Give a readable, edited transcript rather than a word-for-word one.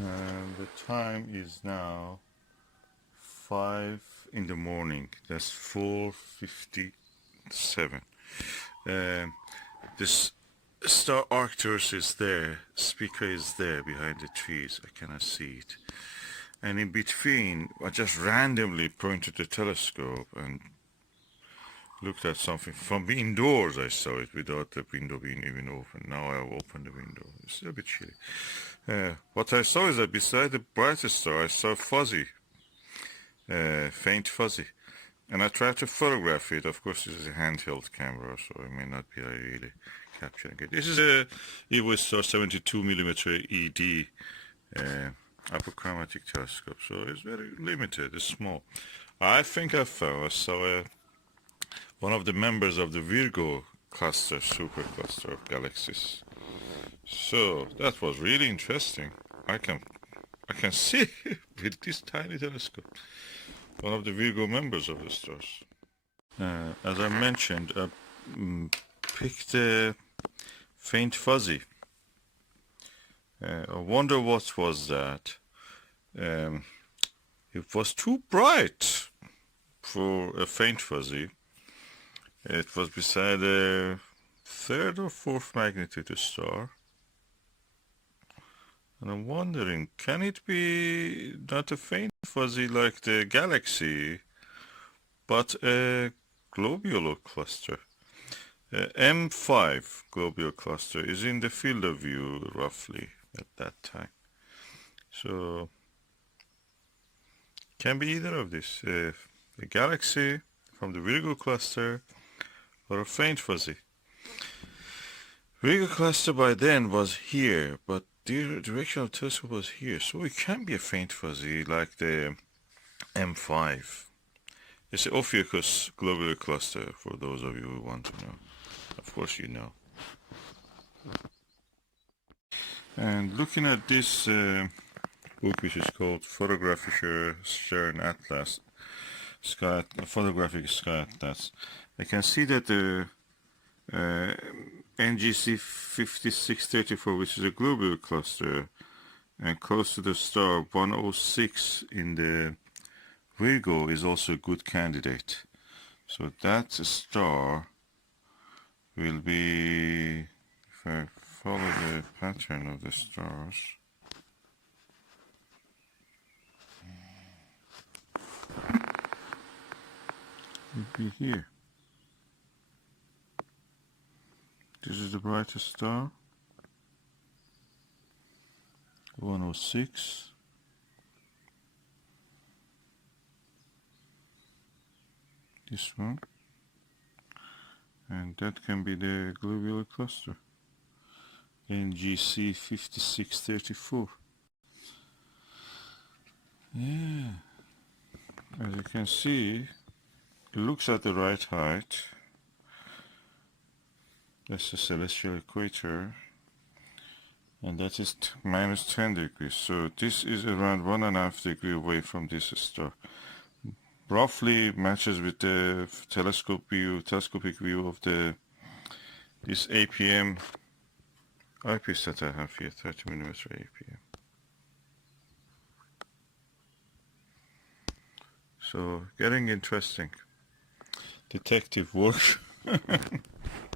And the time is now 5 in the morning. That's 4:57. This star Arcturus is there. Spica is there behind the trees. I cannot see it. And in between, I just randomly pointed the telescope and looked at something from indoors. I saw it without the window being even open. Now I have opened the window. It's a bit chilly. What I saw is that beside the brightest star, I saw fuzzy, faint fuzzy. And I tried to photograph it. Of course, this is a handheld camera, so it may not be really capturing it. This is a Evostar 72mm ED Apochromatic telescope, so it's very limited, it's small. I think I saw one of the members of the Virgo cluster, supercluster of galaxies. So that was really interesting. I can see with this tiny telescope one of the Virgo members of the stars. As I mentioned, I picked a faint fuzzy. I wonder what was that. It was too bright for a faint fuzzy. It was beside a third or fourth magnitude star. And I'm wondering, can it be not a faint fuzzy like the galaxy, but a globular cluster? M5 globular cluster is in the field of view roughly at that time. So, can be either of this, a galaxy from the Virgo cluster or a faint fuzzy. Virgo cluster by then was here, but the direction of telescope was here, so it can be a faint fuzzy like the M5. It's the Ophiuchus globular cluster for those of you who want to know. Of course you know. And looking at this book, which is called Photographischer Sternatlas, Photographic Sky Atlas, I can see that the NGC 5634, which is a globular cluster, and close to the star 106 in the Virgo, is also a good candidate. So that star will be, if I follow the pattern of the stars, it'll be here. This is the brightest star, 106. This one. And that can be the globular cluster, NGC 5634. Yeah, as you can see, it looks at the right height. That's the celestial equator, and that is minus 10 degrees. So this is around 1.5 degrees away from this star. Roughly matches with the telescopic view of this APM eyepiece that I have here, 30mm APM. So getting interesting. Detective work.